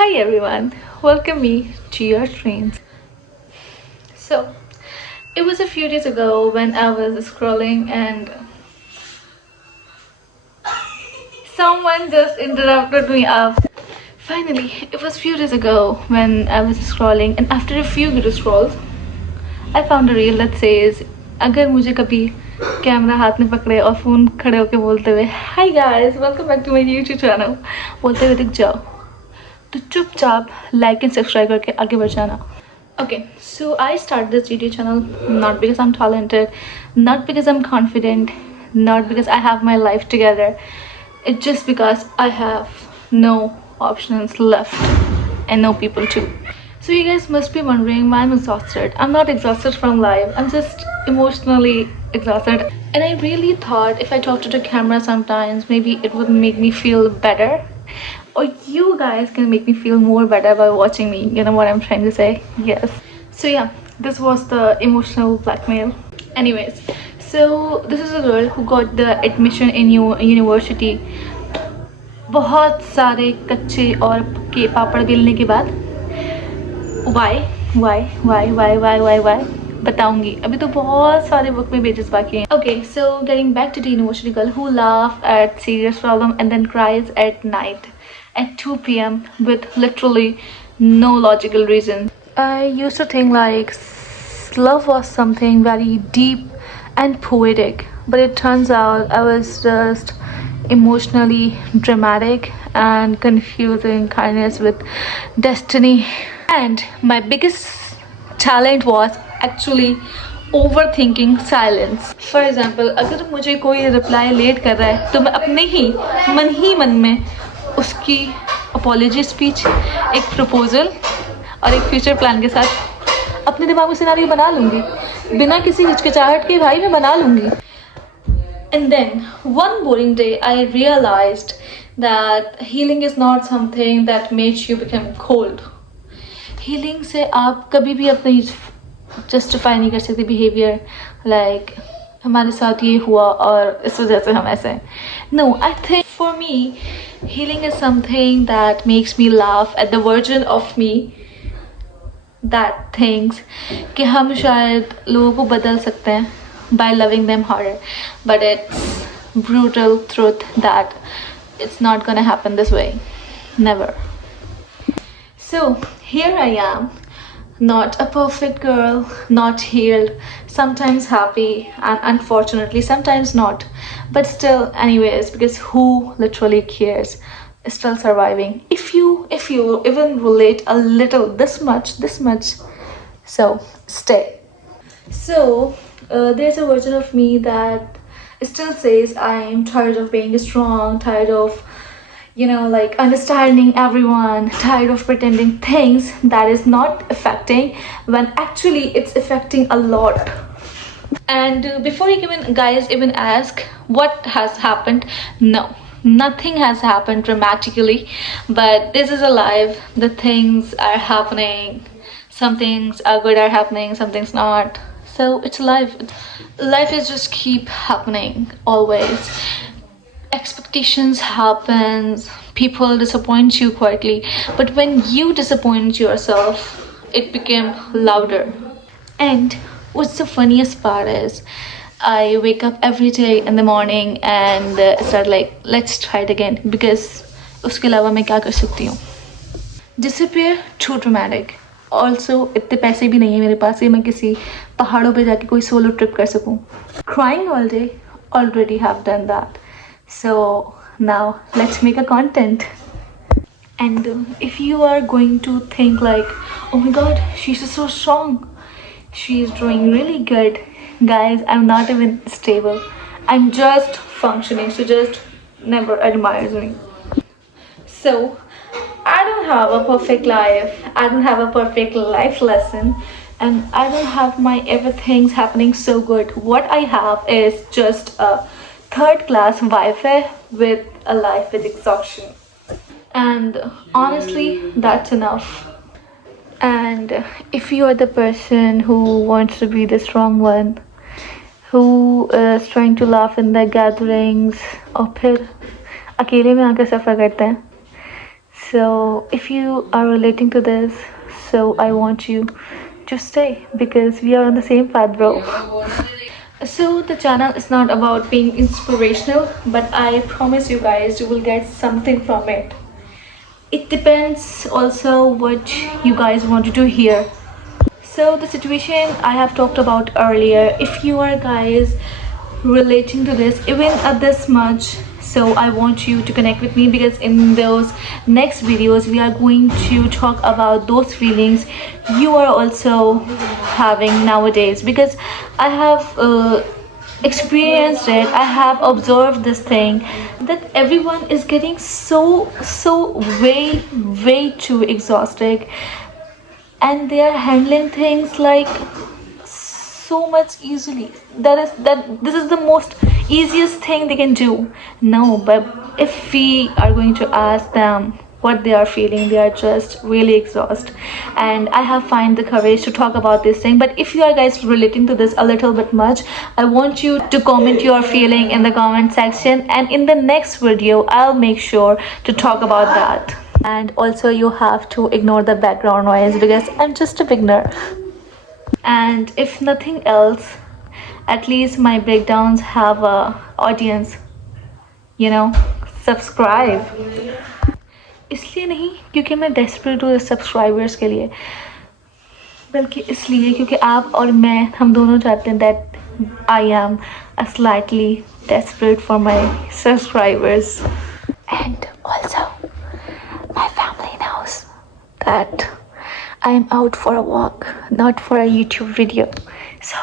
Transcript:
Hi everyone, welcome me to your streams. So, it was a few days ago when I was scrolling and someone just interrupted me up. Finally, it was few days ago when I was scrolling and after a few good scrolls, I found a reel that says अगर मुझे कभी camera हाथ में पकड़े और phone खड़े होके बोलते हुए hi guys welcome back to my YouTube channel बोलते हुए दिख जाओ तो चुपचाप लाइक एंड सब्सक्राइब करके आगे बढ़ जाना. Okay, so I started this YouTube channel not because I'm talented, not because I'm confident, not because I have my life together. It's just because I have no options left and no people too. So you guys must be wondering why I'm exhausted. I'm not exhausted from life. I'm just emotionally exhausted. And I really thought if I talk to the camera sometimes, maybe it would make me feel better. Or you guys can make me feel more better by watching me. You know what I'm trying to say? Yes. So yeah, this was the emotional blackmail. Anyways, so this is a girl who got the admission in university. बहुत सारे कच्चे और पक्के पापड़ बेलने के बाद why बताऊंगी. अभी तो बहुत सारे बुक में पेजेस बाकी हैं. Okay, so getting back to the university girl who laugh at serious problem and then cries at night at 2 p.m. with literally no logical reason. I used to think like love was something very deep and poetic, but it turns out I was just emotionally dramatic and confusing kindness with destiny. And my biggest talent was actually overthinking silence. For example, अगर मुझे कोई reply late कर रहा है तो मैं अपने ही मन में उसकी अपॉलॉजी स्पीच, एक प्रपोजल और एक फ्यूचर प्लान के साथ अपने दिमाग में सिनेरियो बना लूँगी बिना किसी हिचकिचाहट के. भाई मैं बना लूँगी. And then one boring day I realized that healing is not something that makes you become cold. Healing से आप कभी भी अपने जस्टिफाई नहीं कर सकते बिहेवियर लाइक हमारे साथ ये हुआ और इस वजह से हम ऐसे. No, I think for me healing is something that makes me laugh at the version of me that thinks कि हम शायद लोगों को बदल सकते हैं by loving them harder, but it's brutal truth that it's not gonna happen this way. Never. So here I am, not a perfect girl, not healed, sometimes happy and unfortunately sometimes not, but still anyways, because who literally cares, still surviving. If you even relate a little, this much, so stay. So there's a version of me that still says I'm tired of being strong, tired of like understanding everyone, tired of pretending things that is not affecting when actually it's affecting a lot. And before you guys even ask what has happened, no, nothing has happened dramatically, but this is a life. The things are happening, some things are good are happening, some things not. So it's life. Life is just keep happening always. Expectations happens, people disappoint you quietly, but when you disappoint yourself, it became louder. And what's the funniest part is I wake up every day in the morning and start like let's try it again because उसके अलावा मैं क्या कर सकती हूँ. Disappear, too dramatic. Also इतने पैसे भी नहीं है मेरे पास कि मैं किसी पहाड़ों पे जाके कोई सोलो ट्रिप कर सकूं. Crying all day, already have done that. So now let's make a content. And if you are going to think like, oh my god, she's so strong, she's doing really good, guys, I'm not even stable, I'm just functioning, so just never admires me. So I don't have a perfect life, I don't have a perfect life lesson, and I don't have my everything's happening so good. What I have is just a third class Wi-Fi with a life with exhaustion. And honestly, that's enough. And if you are the person who wants to be the strong one, who is trying to laugh in the gatherings और फिर अकेले में आकर सफ़र करते हैं, So if you are relating to this, so I want you to stay because we are on the same path, bro. So the channel is not about being inspirational, but I promise you guys you will get something from it. It depends also what you guys wanted to hear. So the situation I have talked about earlier, if you are guys relating to this even at this much, so I want you to connect with me because in those next videos we are going to talk about those feelings you are also having nowadays, because I have experienced it. I have observed this thing that everyone is getting so way too exhausted, and they are handling things like so much easily. That this is the most easiest thing they can do. No, but if we are going to ask them what they are feeling, they are just really exhausted. And I have find the courage to talk about this thing. But if you are guys relating to this a little bit much, I want you to comment your feeling in the comment section, and in the next video I'll make sure to talk about that. And also you have to ignore the background noise because I'm just a beginner. And if nothing else, at least my breakdowns have a audience, you know. Subscribe. इसलिए नहीं क्योंकि मैं desperate हूँ subscribers के लिए, बल्कि इसलिए क्योंकि आप और मैं, हम दोनों चाहते हैं that I am slightly desperate for my subscribers. And also my family knows that I am out for a walk, not for a YouTube video. So